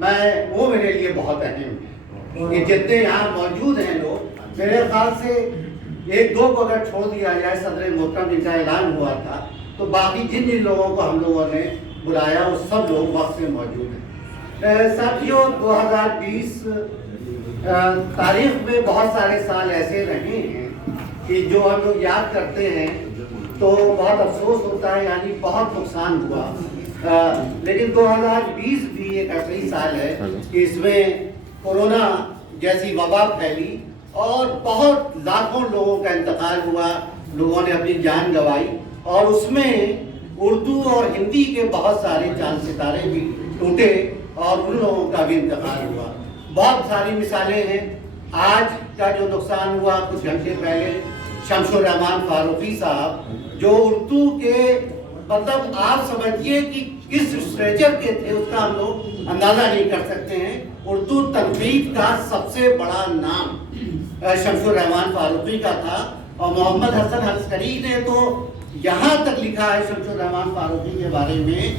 وہ میرے لیے بہت اہم ہے کہ جتنے یہاں موجود ہیں لوگ، میرے خیال سے ایک دو کو اگر چھوڑ دیا جائے، صدر محترم جن کا اعلان ہوا تھا، تو باقی جن جن لوگوں کو ہم لوگوں نے بلایا وہ سب لوگ وقت سے موجود ہیں۔ ساتھیوں، 2020 تاریخ میں بہت سارے سال ایسے رہے ہیں کہ جو ہم لوگ یاد کرتے ہیں تو بہت افسوس ہوتا ہے، یعنی بہت نقصان ہوا، لیکن 2020 بھی ایک ایسا سال ہے کہ اس میں کورونا جیسی وبا پھیلی اور بہت لاکھوں لوگوں کا انتقال ہوا، لوگوں نے اپنی جان گنوائی، اور اس میں اردو اور ہندی کے بہت سارے چاند ستارے بھی ٹوٹے اور ان لوگوں کا بھی انتقال ہوا۔ بہت ساری مثالیں ہیں۔ آج کا جو نقصان ہوا کچھ گھنٹے پہلے، شمس الرحمان فاروقی صاحب جو اردو کے مطلب آپ سمجھیے کہ کس اسٹریچر کے تھے اس کا ہم لوگ اندازہ نہیں کر سکتے ہیں۔ اردو تنقید کا سب سے بڑا نام شمس الرحمان فاروقی کا تھا، اور محمد حسن عسکری نے تو یہاں تک لکھا ہے شمس الرحمان فاروقی کے بارے میں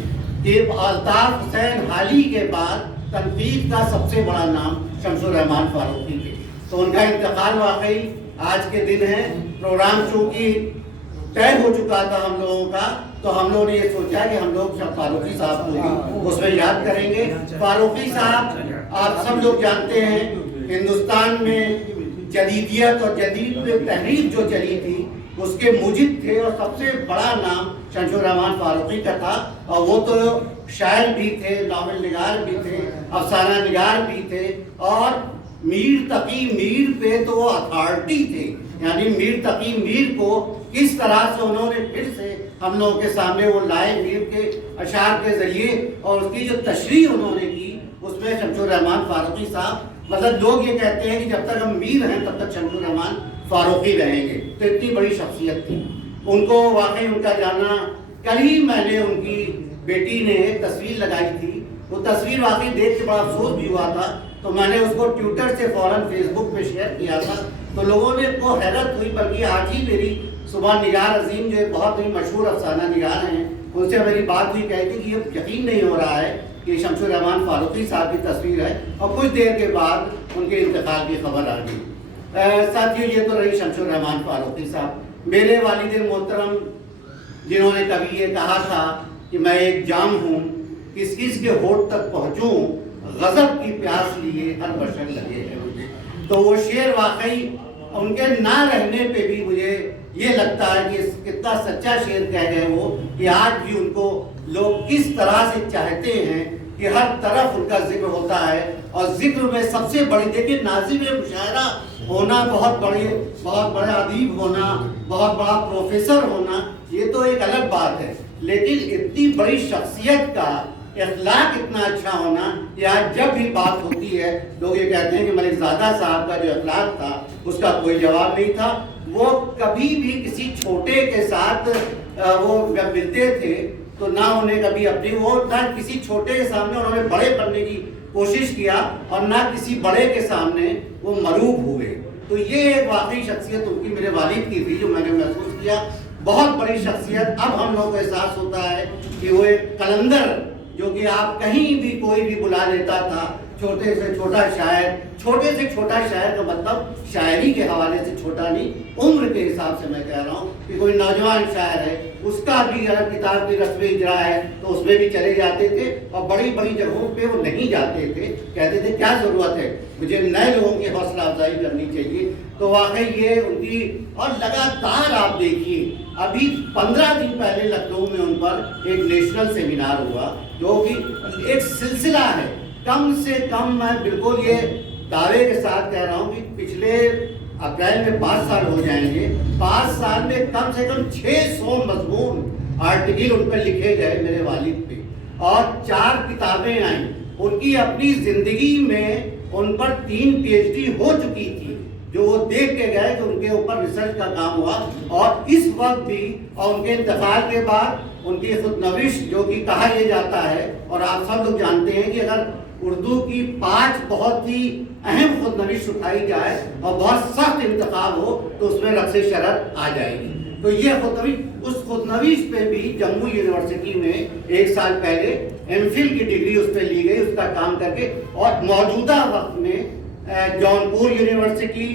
کہ الطاف حسین حالی کے بعد تنقید کا سب سے بڑا نام شمس الرحمان فاروقی کے، تو ان کا انتقال واقعی آج کے دن ہے۔ پروگرام چونکہ طے ہو چکا تھا ہم لوگوں کا، تو ہم لوگوں نے یہ سوچا کہ ہم لوگ فاروقی صاحب کو بھی اس میں یاد کریں گے۔ فاروقی صاحب آپ سب لوگ جانتے ہیں، ہندوستان میں جدیدیت اور جدید تحریک جو چلی تھی اس کے موجد تھے، اور سب سے بڑا نام شمس الرحمان فاروقی کا تھا، اور وہ تو شاعر بھی تھے، ناول نگار بھی تھے، افسانہ نگار بھی تھے، اور میر تقی میر پہ تو وہ اتھارٹی تھے، یعنی میر تقی میر کو کس طرح سے انہوں نے پھر سے ہم لوگوں کے سامنے وہ لائے میر کے اشعار کے ذریعے، اور اس کی جو تشریح انہوں نے کی اس میں شمس الرحمان فاروقی صاحب، مطلب لوگ یہ کہتے ہیں کہ جب تک ہم میر ہیں تب تک شمس الرحمان فاروقی رہیں گے، تو اتنی بڑی شخصیت تھی ان کو۔ واقعی ان کا جانا، کل ہی میں نے ان کی بیٹی نے ایک تصویر لگائی تھی، وہ تصویر واقعی دیکھ کے بڑا افسوس بھی ہوا تھا، تو میں نے اس کو ٹویٹر سے فوراً فیس بک پہ شیئر کیا تھا، تو لوگوں نے کو حیرت ہوئی، بلکہ آج ہی میری صبح نگار عظیم جو بہت ہی مشہور افسانہ نگار ہیں ان سے میری بات ہوئی، کہتی کہ یہ یقین نہیں ہو رہا ہے کہ شمس الرحمان فاروقی صاحب کی تصویر ہے، اور کچھ دیر کے بعد ان کے انتقال کی خبر آ گئی۔ ساتھیوں، یہ تو رہی شمس الرحمان فاروقی صاحب، میرے والد محترم جنہوں نے کبھی یہ کہا تھا کہ میں ایک جام ہوں، کس کس کے ہونٹ تک پہنچوں، غضب کی پیاس لیے ہر بشر لگے ہے مجھے، تو وہ شعر واقعی ان کے نہ رہنے پہ بھی مجھے یہ لگتا ہے کہ کتنا سچا شعر کہہ گئے وہ، کہ آج بھی ان کو لوگ کس طرح سے چاہتے ہیں کہ ہر طرف ان کا ذکر ہوتا ہے، اور ذکر میں سب سے بڑی دیکھیں ناظم مشاعرہ ہونا، بہت بڑا ادیب ہونا، بہت بڑا پروفیسر ہونا، یہ تو ایک الگ بات ہے، لیکن اتنی بڑی شخصیت کا اخلاق اتنا اچھا ہونا، کہ آج جب بھی بات ہوتی ہے لوگ یہ کہتے ہیں کہ ملک زادہ صاحب کا جو اخلاق تھا اس کا کوئی جواب نہیں تھا۔ وہ کبھی بھی کسی چھوٹے کے ساتھ وہ جب ملتے تھے تو نہ انہیں کبھی اپنی وہ نہ کسی چھوٹے کے سامنے انہوں نے بڑے بننے کی کوشش کیا، اور نہ کسی بڑے کے سامنے وہ مروب ہوئے، تو یہ ایک واقعی شخصیت ان کی میرے والد کی تھی جو میں نے محسوس کیا، بہت بڑی شخصیت۔ اب ہم لوگوں کو احساس ہوتا ہے کہ وہ ایک قلندر جو کہ آپ کہیں بھی کوئی بھی بلا لیتا تھا، چھوٹے سے چھوٹا شاعر، چھوٹے سے چھوٹا شاعر کا مطلب شاعری کے حوالے سے چھوٹا نہیں، عمر کے حساب سے میں کہہ رہا ہوں کہ کوئی نوجوان شاعر ہے اس کا بھی اگر کتاب کی رسم اجرا ہے تو اس میں بھی چلے جاتے تھے، اور بڑی بڑی جگہوں پہ وہ نہیں جاتے تھے، کہتے تھے کیا ضرورت ہے، مجھے نئے لوگوں کی حوصلہ افزائی کرنی چاہیے۔ تو واقعی یہ ان کی، اور لگاتار آپ دیکھیے ابھی 15 دن پہلے لکھنؤ میں ان پر ایک نیشنل سیمینار ہوا جو کہ ایک سلسلہ ہے، کم سے کم میں بالکل یہ دعوے کے ساتھ کہہ رہا ہوں کہ پچھلے اپریل میں 5 سال ہو جائیں گے، 5 سال میں کم سے کم 600 مضمون آرٹیکل ان پہ لکھے گئے میرے والد پہ، اور 4 کتابیں آئیں، ان کی اپنی زندگی میں ان پر 3 PhD ہو چکی تھی، جو وہ دیکھ کے گئے کہ ان کے اوپر ریسرچ کا کام ہوا، اور اس وقت بھی، اور ان کے انتقال کے بعد ان کی خود نوش جو کہ کہا یہ جاتا ہے، اور آپ سب لوگ جانتے ہیں کہ اگر اردو کی 5 بہت ہی اہم خود نوش اٹھائی جائے اور بہت سخت انتخاب ہو تو اس میں رقص شرط آ جائے گی، تو یہ خود نوش، اس خود نوش پہ بھی جموں یونیورسٹی میں 1 سال پہلے MPhil کی ڈگری اس پہ لی گئی اس کا کام کر کے، اور موجودہ وقت میں جونپور یونیورسٹی،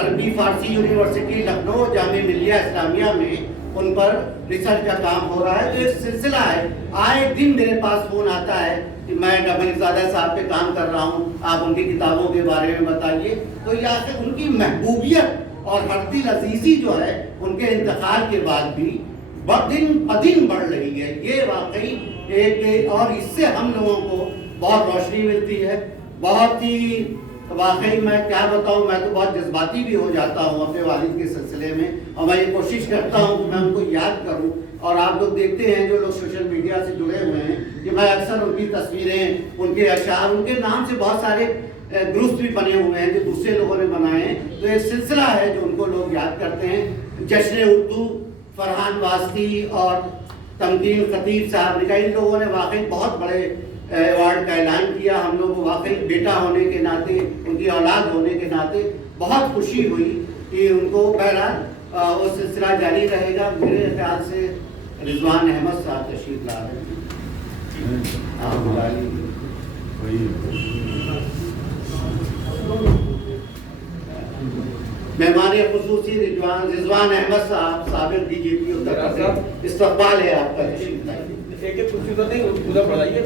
عربی فارسی یونیورسٹی، لکھنؤ جامعہ ملیہ اسلامیہ میں ان پر ریسرچ کا کام ہو رہا ہے۔ تو ایک سلسلہ ہے، آئے دن میرے پاس فون آتا ہے کہ میں ڈبل زادہ صاحب پہ کام کر رہا ہوں، آپ ان کی کتابوں کے بارے میں بتائیے۔ تو یا کہ ان کی محبوبیت اور ہردل عزیزی جو ہے ان کے انتقال کے بعد بھی دن بدن بڑھ رہی ہے، یہ واقعی ایک، اور اس سے ہم لوگوں کو بہت روشنی ملتی ہے۔ بہت ہی واقعی میں کیا بتاؤں، میں تو بہت جذباتی بھی ہو جاتا ہوں اپنے والد کے سلسلے میں، اور میں یہ کوشش کرتا ہوں کہ میں ان کو یاد کروں۔ اور آپ لوگ دیکھتے ہیں جو لوگ سوشل میڈیا سے جڑے ہوئے ہیں کہ میں اکثر ان کی تصویریں، ان کے اشعار، ان کے نام سے بہت سارے گروپس بھی بنے ہوئے ہیں جو دوسرے لوگوں نے بنائے ہیں۔ تو ایک سلسلہ ہے جو ان کو لوگ یاد کرتے ہیں۔ جشن اردو، فرحان واسطی اور تمکین خطیب صاحب نے، ان لوگوں نے واقعی بہت بڑے ایوارڈ کا اعلان کیا۔ ہم لوگ کو واقعی بیٹا ہونے کے ناطے، ان کی اولاد ہونے کے ناطے بہت خوشی ہوئی کہ ان کو، بہرحال وہ سلسلہ جاری رہے گا۔ میرے خیال سے رضوان احمد صاحب تشریف لا رہے ہیں، آپ بلا لیجیے۔ مہمان خصوصی رضوان احمد صاحب، سابق DGP اتر پردیش، استقبال ہے آپ کا، تشریف لائیے۔ ایک کرسی تو نہیں ادھر بڑھائیے،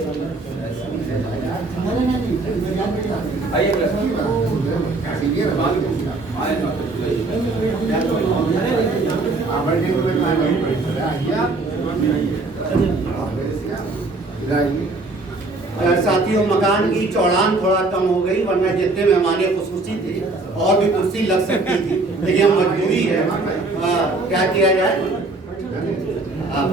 ساتھیوں مکان کی چوڑان تھوڑا کم ہو گئی، ورنہ جتنے مہمان خصوصی تھے اور بھی کرسی لگ سکتی تھی، لیکن مجبوری ہے، کیا کیا جائے۔ آپ